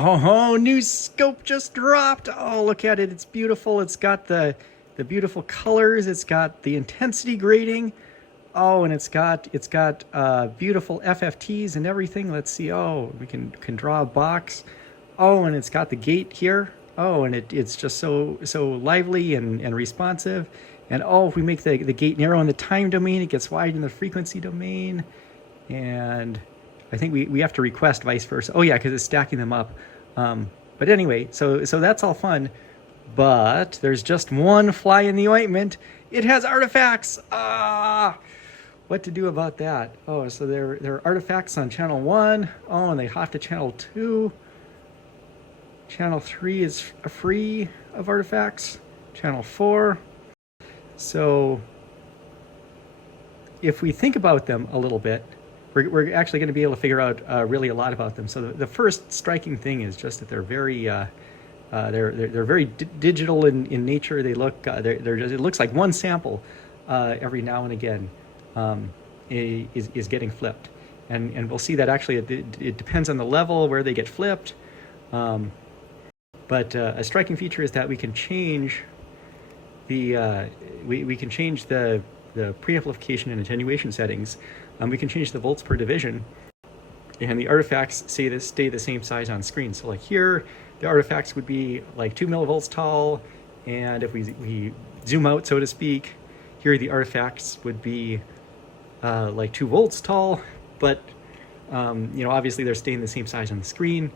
Oh, new scope just dropped. Oh, look at it. It's beautiful. It's got the beautiful colors. It's got the intensity grading. Oh, and it's got beautiful FFTs and everything. Let's see. Oh, we can draw a box. Oh, and it's got the gate here. Oh, and it's just so lively and responsive. And oh, if we make the gate narrow in the time domain, it gets wide in the frequency domain. And I think we have to request vice versa. Oh yeah, because it's stacking them up. But anyway, so that's all fun. But there's just one fly in the ointment. It has artifacts. What to do about that? Oh, so there are artifacts on channel 1. Oh, and they hop to channel 2. Channel 3 is free of artifacts. Channel 4. So if we think about them a little bit, we're actually going to be able to figure out really a lot about them. So the first striking thing is just that they're very they're very digital in nature. They look it looks like one sample every now and again is getting flipped, and we'll see that actually it depends on the level where they get flipped. But a striking feature is that we can change the we can change the preamplification and attenuation settings. We can change the volts per division, and the artifacts stay the same size on screen. So like here, the artifacts would be like 2 millivolts tall, and if we zoom out, so to speak, here the artifacts would be like 2 volts tall, but you know, obviously they're staying the same size on the screen.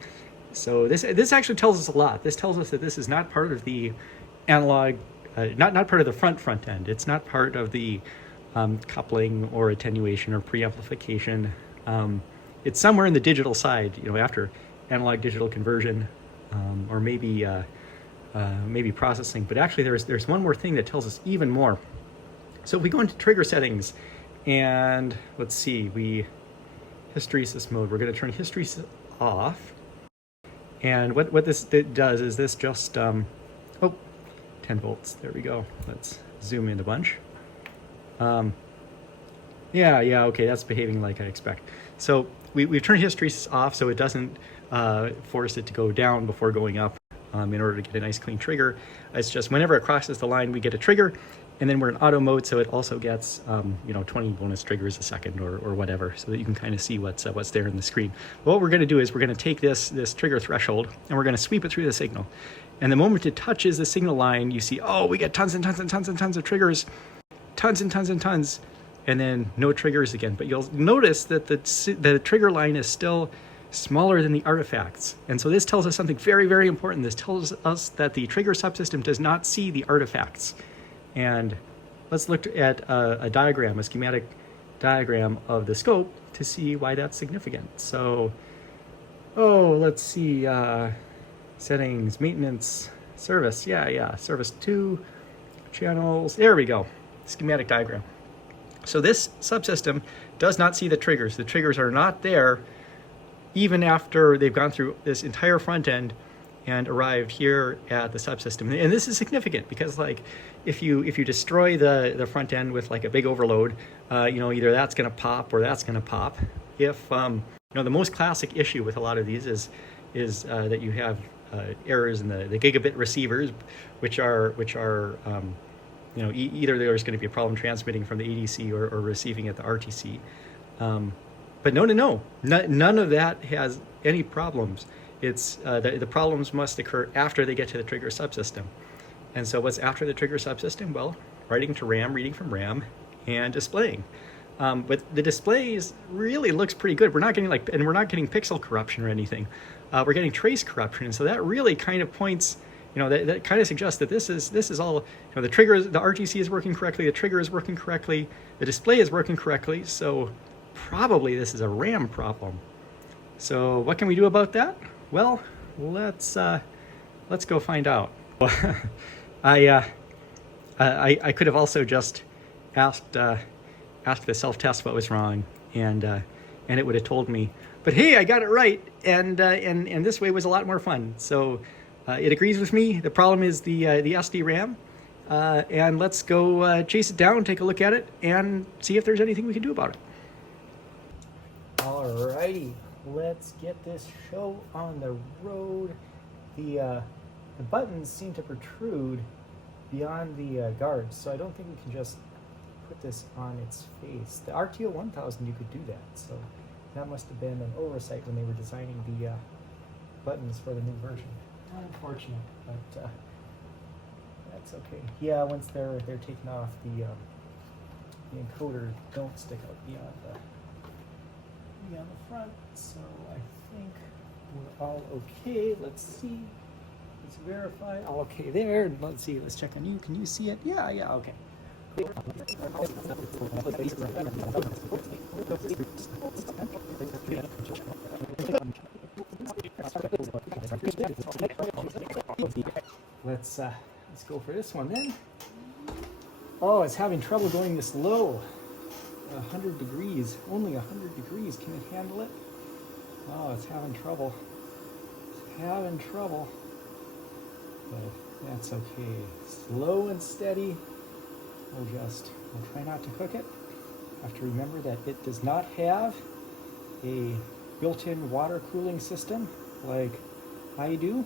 So this actually tells us a lot. This tells us that this is not part of the analog, not part of the front end. It's not part of the coupling or attenuation or preamplification. It's somewhere in the digital side, you know, after analog digital conversion, or maybe processing. But actually, there's one more thing that tells us even more. So if we go into trigger settings, and let's see, hysteresis mode. We're going to turn hysteresis off. And what this does is this just 10 volts. There we go. Let's zoom in a bunch. Yeah, okay, that's behaving like I expect. So we've turned hysteresis off so it doesn't force it to go down before going up in order to get a nice clean trigger. It's just whenever it crosses the line, we get a trigger, and then we're in auto mode, so it also gets 20 bonus triggers a second or whatever, so that you can kind of see what's there in the screen. But what we're going to do is we're going to take this trigger threshold and we're going to sweep it through the signal. And the moment it touches the signal line, you see, oh, we get tons and tons and tons and tons of triggers. Tons and tons and tons, and then no triggers again. But you'll notice that the trigger line is still smaller than the artifacts. And so this tells us something very, very important. This tells us that the trigger subsystem does not see the artifacts. And let's look at a diagram, a schematic diagram of the scope to see why that's significant. So, let's see, settings, maintenance, service. Yeah, service 2, channels, there we go. Schematic diagram. So this subsystem does not see the triggers. The triggers are not there even after they've gone through this entire front end and arrived here at the subsystem. And this is significant because, like, if you destroy the front end with like a big overload, either that's going to pop or that's going to pop. If the most classic issue with a lot of these is that you have errors in the gigabit receivers, which are either there's going to be a problem transmitting from the ADC or receiving at the RTC. But no, none of that has any problems. It's the problems must occur after they get to the trigger subsystem. And so what's after the trigger subsystem? Well, writing to RAM, reading from RAM, and displaying. But the displays really looks pretty good. We're not getting pixel corruption or anything. We're getting trace corruption, and so that really kind of points. That kind of suggests that this is all, the trigger, the RTC is working correctly, the trigger is working correctly, the display is working correctly, so probably this is a RAM problem. So what can we do about that? Well, let's go find out. I could have also just asked the self-test what was wrong, and it would have told me. But hey, I got it right, and this way was a lot more fun. So. It agrees with me. The problem is the SDRAM, and let's go chase it down, take a look at it, and see if there's anything we can do about it. Alrighty, let's get this show on the road. The buttons seem to protrude beyond the guards, so I don't think we can just put this on its face. The RTO2000 you could do that, so that must have been an oversight when they were designing the buttons for the new version. Unfortunate, but that's okay. Yeah, once they're taken off, the encoder don't stick out beyond the front, so I think we're all okay. Let's see. Let's verify. All okay there. Let's see. Let's check on you. Can you see it? Yeah, okay. Let's go for this one then. Oh, it's having trouble going this low. 100 degrees. Only 100 degrees. Can it handle it? Oh, it's having trouble. It's having trouble. But that's okay. Slow and steady. We'll try not to cook it. Have to remember that it does not have a built-in water cooling system like I do,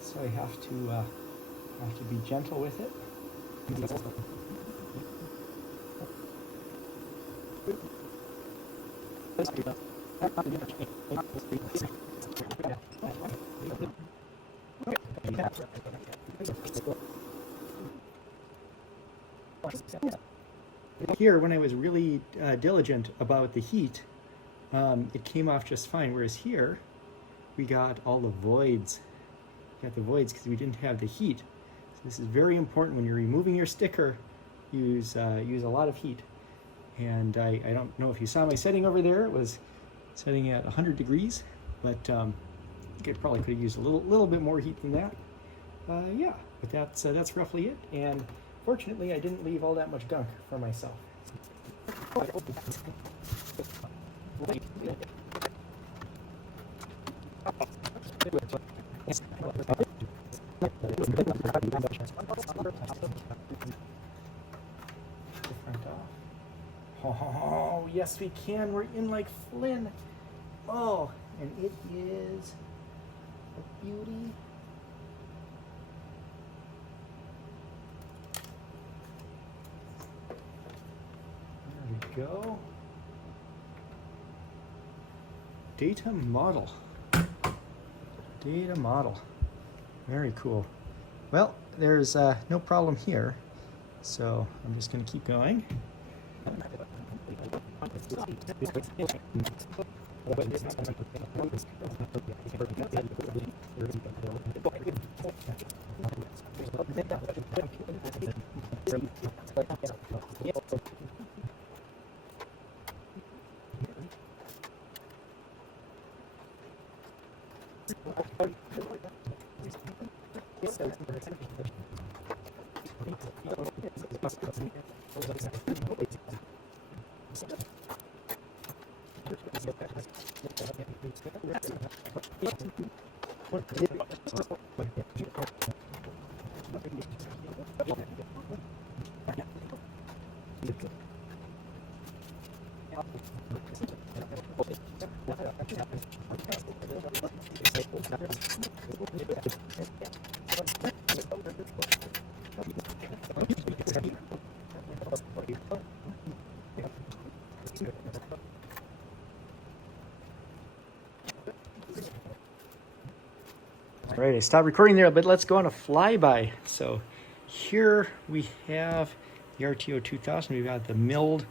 so I have to be gentle with it. Here, when I was really diligent about the heat, it came off just fine, whereas here we got all the voids. We got the voids because we didn't have the heat. So this is very important when you're removing your sticker. Use a lot of heat. And I don't know if you saw my setting over there. It was setting at 100 degrees, but I think I probably could have used a little bit more heat than that. Yeah, but that's roughly it. And fortunately, I didn't leave all that much gunk for myself. Oh, yes we can. We're in like Flynn. Oh, and it is a beauty. There we go. Data model. Data model. Very cool. Well, there's no problem here, so I'm just going to keep going. All right, I stopped recording there, but let's go on a flyby. So here we have the RTO2000. We've got the milled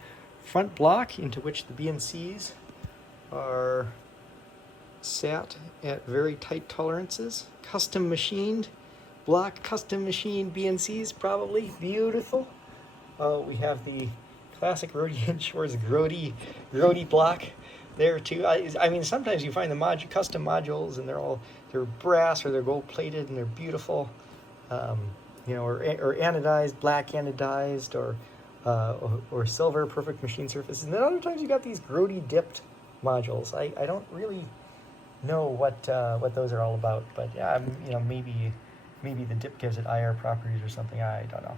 front block into which the BNCs are sat at very tight tolerances. Custom machined block, custom machined BNCs, probably beautiful. We have the classic Rhodian Shores Grody block there too. I mean, sometimes you find the custom modules and they're brass or they're gold plated and they're beautiful, you know, or anodized, black anodized, or silver perfect machine surfaces. And then other times you got these Grody dipped modules. I don't really know what those are all about, but yeah, you know, maybe the dip gives it IR properties or something. I don't know.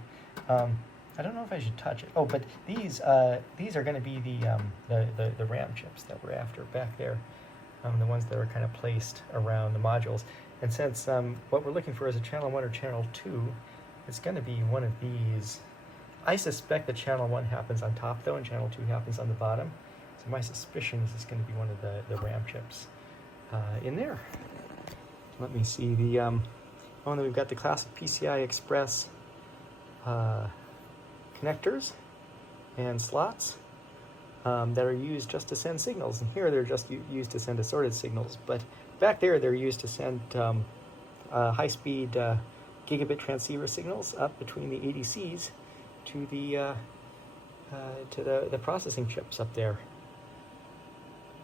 I don't know if I should touch it. Oh, but these are going to be the RAM chips that we're after back there. the ones that are kind of placed around the modules. And since what we're looking for is a channel 1 or channel 2, it's going to be one of these. I suspect that channel 1 happens on top though, and channel 2 happens on the bottom. So my suspicion is it's going to be one of the RAM chips in there. Let me see the oh, and then we've got the classic PCI Express connectors and slots that are used just to send signals. And here they're just used to send assorted signals. But back there they're used to send high-speed gigabit transceiver signals up between the ADCs to the processing chips up there.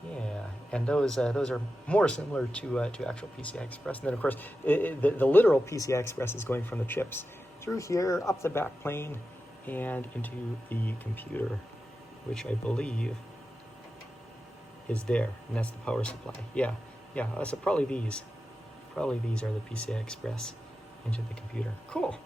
Yeah, and those are more similar to actual PCI Express. And then of course the literal PCI Express is going from the chips through here, up the back plane, and into the computer, which I believe is there, and that's the power supply. Yeah, so probably these are the PCI Express into the computer. Cool.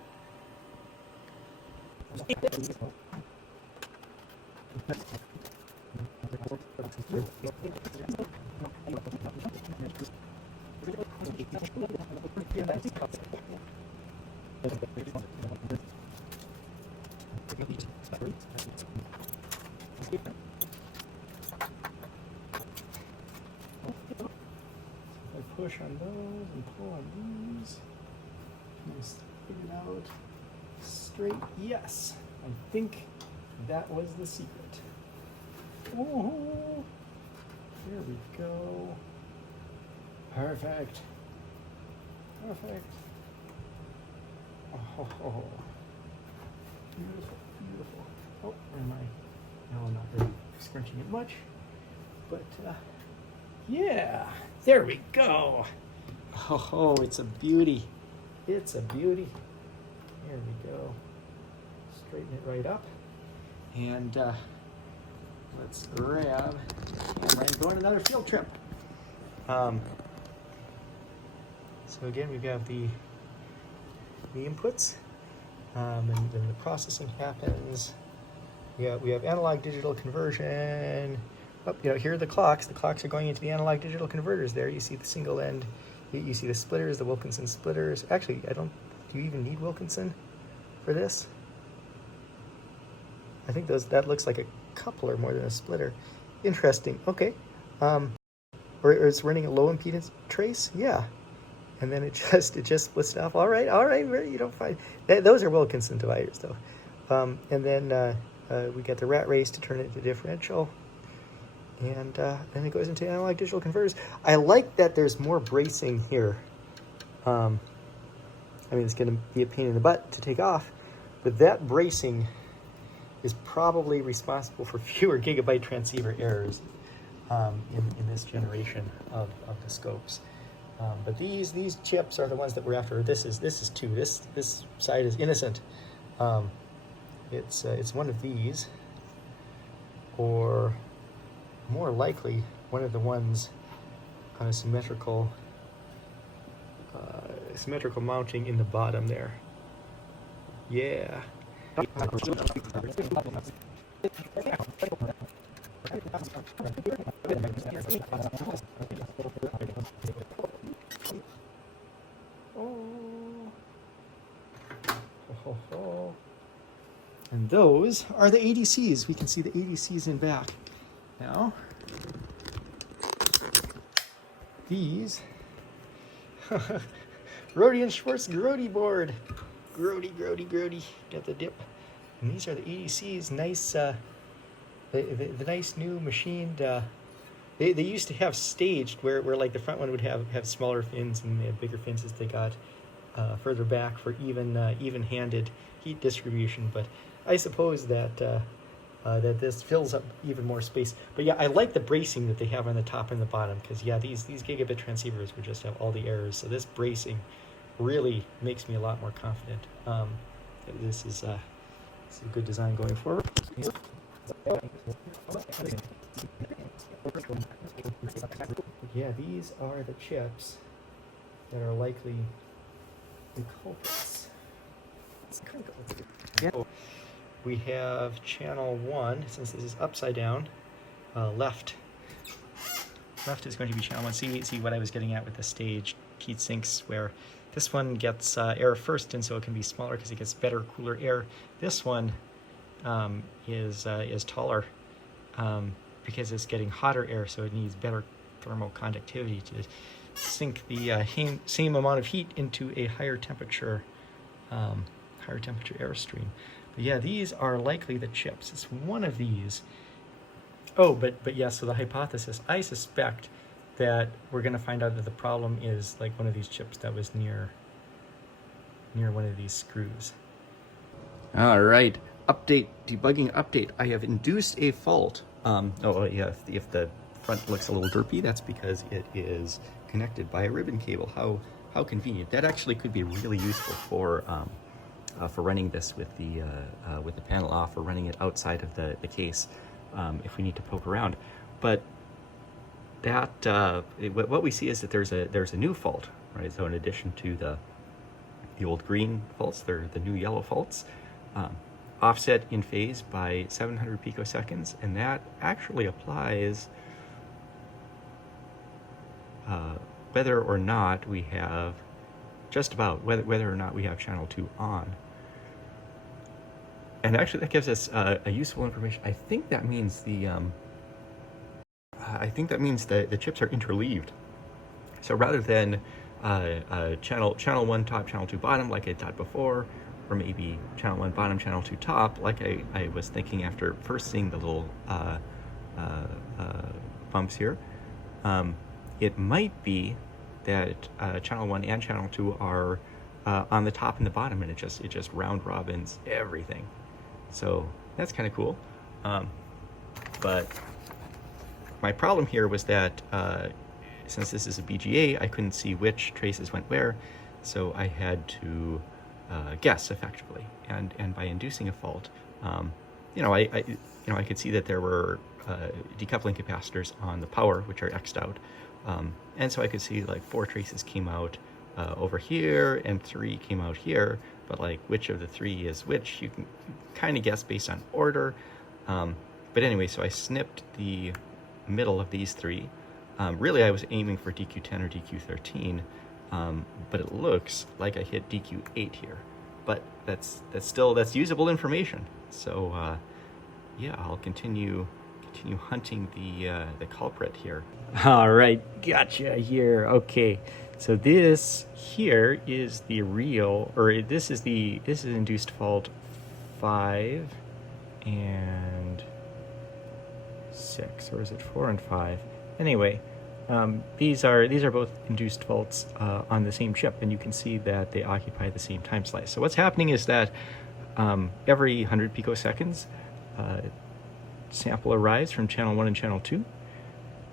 Push on those and pull on these. Just figure it out. Straight, yes. I think that was the secret. Oh, there we go. Perfect. Perfect. Oh, beautiful, beautiful. Oh, where am I? No, I'm not really scrunching it much, but yeah, there we go. Oh, it's a beauty. It's a beauty. There we go. Straighten it right up. And let's grab the camera and go on another field trip. So again, we have the inputs, and then the processing happens. We have analog digital conversion. Oh, here are the clocks. The clocks are going into the analog digital converters there. You see the single end. You see the splitters, the Wilkinson splitters. Actually, do you even need Wilkinson for this? I think that looks like a coupler more than a splitter. Interesting. Okay. Or it's running a low impedance trace. Yeah. And then it just splits it off. All right. You don't find those are Wilkinson dividers though. And then we got the rat race to turn it into differential. And then it goes into analog digital converters. I like that there's more bracing here. I mean, it's going to be a pain in the butt to take off, but that bracing is probably responsible for fewer gigabyte transceiver errors in this generation of the scopes. But these chips are the ones that we're after. This is two. This side is innocent. It's one of these, or more likely one of the ones on a symmetrical mounting in the bottom there. Yeah. And those are the ADCs. We can see the ADCs in back. Now, these, Rody and Schwartz Grody board. Grody. Got the dip. And these are the ADCs. Nice, the nice new machined. They used to have staged where like the front one would have smaller fins and they have bigger fins as they got further back for even-handed heat distribution. But I suppose that that this fills up even more space. But yeah, I like the bracing that they have on the top and the bottom, because yeah, these gigabit transceivers would just have all the errors. So this bracing really makes me a lot more confident. This is a good design going forward. Yeah, these are the chips that are likely the culprits. We have channel 1, since this is upside down, left. left is going to be channel 1. See what I was getting at with the stage heat sinks, where this one gets air first, and so it can be smaller because it gets better, cooler air. This one is taller because it's getting hotter air, so it needs better thermal conductivity to sink the same amount of heat into a higher temperature airstream. But yeah, these are likely the chips. It's one of these. Oh, but yeah, so the hypothesis, I suspect that we're going to find out that the problem is like one of these chips that was near one of these screws. All right, debugging update. I have induced a fault. Oh yeah, if the front looks a little derpy, that's because it is connected by a ribbon cable. How convenient. That actually could be really useful for running this with the panel off, or running it outside of the case if we need to poke around. But that what we see is that there's a new fault, right? So in addition to the old green faults, they're the new yellow faults, offset in phase by 700 picoseconds, and that actually applies whether or not we have whether or not we have channel 2 on. And actually that gives us a useful information. I think that means the chips are interleaved. So rather than channel 1 top, channel 2 bottom like I thought before, or maybe channel 1 bottom, channel 2 top like I was thinking after first seeing the little bumps here, it might be that channel 1 and channel 2 are on the top and the bottom, and it just round robins everything. So that's kind of cool. But my problem here was that since this is a BGA, I couldn't see which traces went where, so I had to guess effectively. And by inducing a fault, I could see that there were decoupling capacitors on the power, which are X'd out. And so I could see like 4 traces came out over here and 3 came out here, but like which of the 3 is which, you can kind of guess based on order. But anyway, so I snipped the middle of these 3. Really I was aiming for DQ10 or DQ13, but it looks like I hit DQ8 here. But that's usable information. So yeah, I'll continue hunting the culprit here. All right, gotcha here. Okay, so this here is the real, or this is induced fault 5 and 6, or is it 4 and 5? Anyway, these are both induced faults on the same chip, and you can see that they occupy the same time slice. So what's happening is that every 100 picoseconds, sample arrives from channel 1 and channel 2,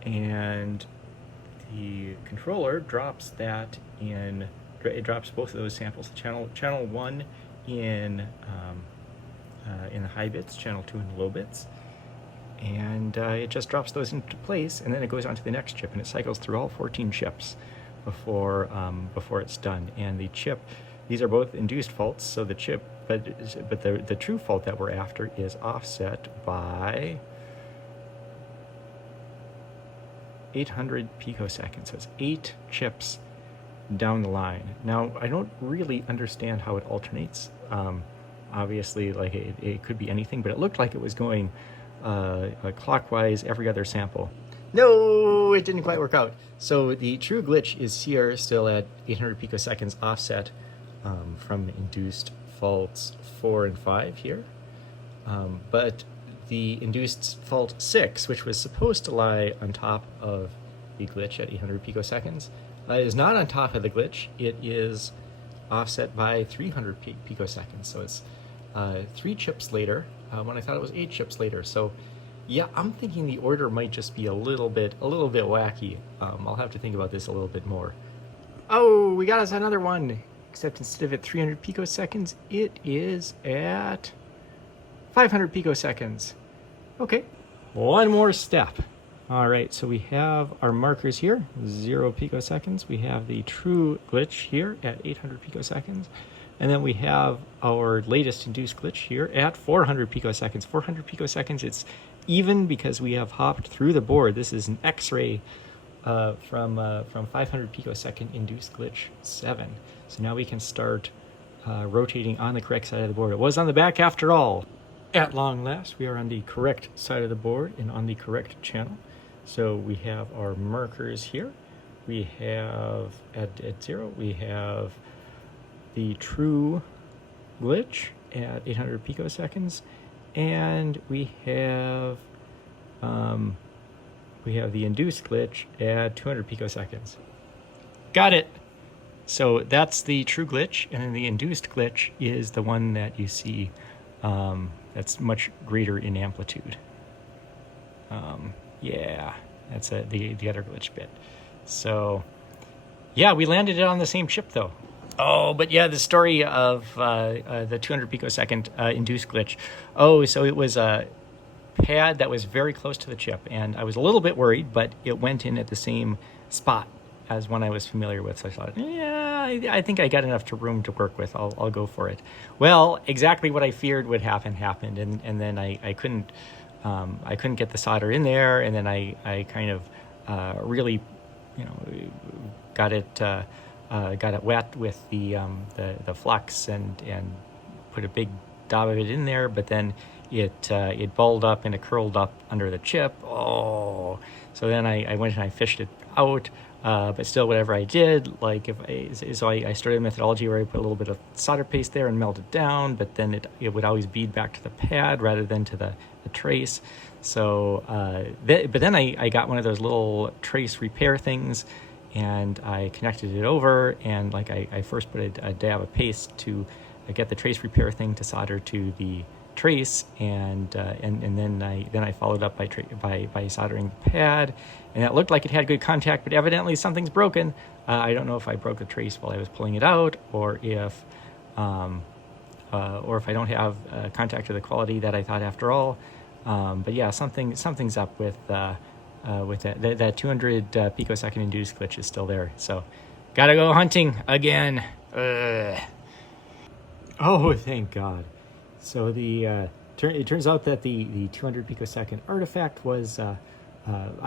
and the controller drops that in. It drops both of those samples. Channel 1 in the high bits, channel 2 in the low bits, and it just drops those into place, and then it goes on to the next chip, and it cycles through all 14 chips before it's done. And the chip, these are both induced faults, so the chip, but the true fault that we're after is offset by 800 picoseconds. So it's 8 chips down the line. Now, I don't really understand how it alternates. Obviously, like it could be anything, but it looked like it was going clockwise every other sample. No, it didn't quite work out. So the true glitch is here, still at 800 picoseconds offset from induced faults 4 and 5 here. But the induced fault 6, which was supposed to lie on top of the glitch at 800 picoseconds, that is not on top of the glitch. It is offset by 300 picoseconds. So it's 3 chips later, when I thought it was 8 chips later. So yeah, I'm thinking the order might just be a little bit wacky. I'll have to think about this a little bit more. Oh, we got us another one, except instead of at 300 picoseconds, it is at 500 picoseconds. Okay, one more step. All right, so we have our markers here, 0 picoseconds. We have the true glitch here at 800 picoseconds. And then we have our latest induced glitch here at 400 picoseconds. 400 picoseconds, it's even because we have hopped through the board. This is an X-ray from 500 picosecond induced glitch 7. So now we can start rotating on the correct side of the board. It was on the back after all. At long last, we are on the correct side of the board and on the correct channel. So we have our markers here. We have at 0, we have the true glitch at 800 picoseconds, and we have the induced glitch at 200 picoseconds. Got it. So that's the true glitch, and then the induced glitch is the one that you see that's much greater in amplitude. Yeah, that's the other glitch bit. So yeah, we landed it on the same chip though. Oh, but yeah, the story of the 200 picosecond induced glitch. Oh, so it was a pad that was very close to the chip, and I was a little bit worried, but it went in at the same spot as one I was familiar with. So I thought, yeah, I think I got enough room to work with. I'll go for it. Well, exactly what I feared would happen happened, and then I couldn't get the solder in there, and then I kind of really, got it wet with the flux and put a big dab of it in there, but then it balled up and it curled up under the chip. Oh, so then I went and I fished it out. But still, whatever I did, like I started a methodology where I put a little bit of solder paste there and melt it down, but then it would always bead back to the pad rather than to the trace. So, but then I got one of those little trace repair things, and I connected it over, and like I first put a dab of paste to get the trace repair thing to solder to the trace, and then I followed up by soldering the pad, and it looked like it had good contact, but evidently something's broken. I don't know if I broke the trace while I was pulling it out, or if I don't have contact to the quality that I thought after all. But yeah, something's up with that 200 picosecond induced glitch is still there. So gotta go hunting again. Oh, thank God. So it turns out that the 200 picosecond artifact was I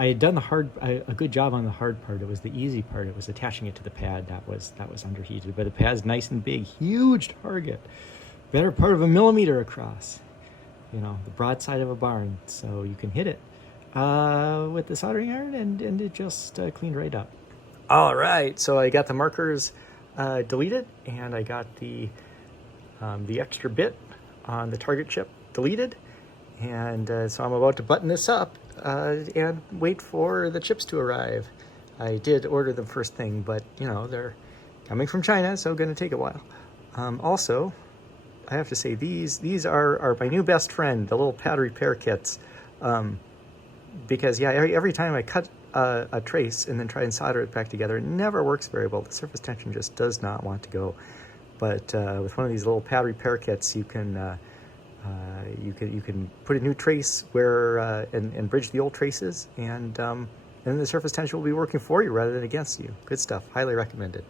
had done a good job on the hard part. It was the easy part. It was attaching it to the pad that was underheated. But the pad's nice and big, huge target, better part of 1 millimeter across. The broadside of a barn, so you can hit it with the soldering iron, and it just cleaned right up. All right, so I got the markers deleted, and I got the extra bit on the target chip deleted, and so I'm about to button this up and wait for the chips to arrive. I did order them first thing, but they're coming from China, so going to take a while. Also, I have to say these are my new best friend, the little pad repair kits, because yeah, every time I cut a trace and then try and solder it back together, it never works very well. The surface tension just does not want to go. But with one of these little pad repair kits, you can put a new trace where and bridge the old traces, and then the surface tension will be working for you rather than against you. Good stuff. Highly recommended.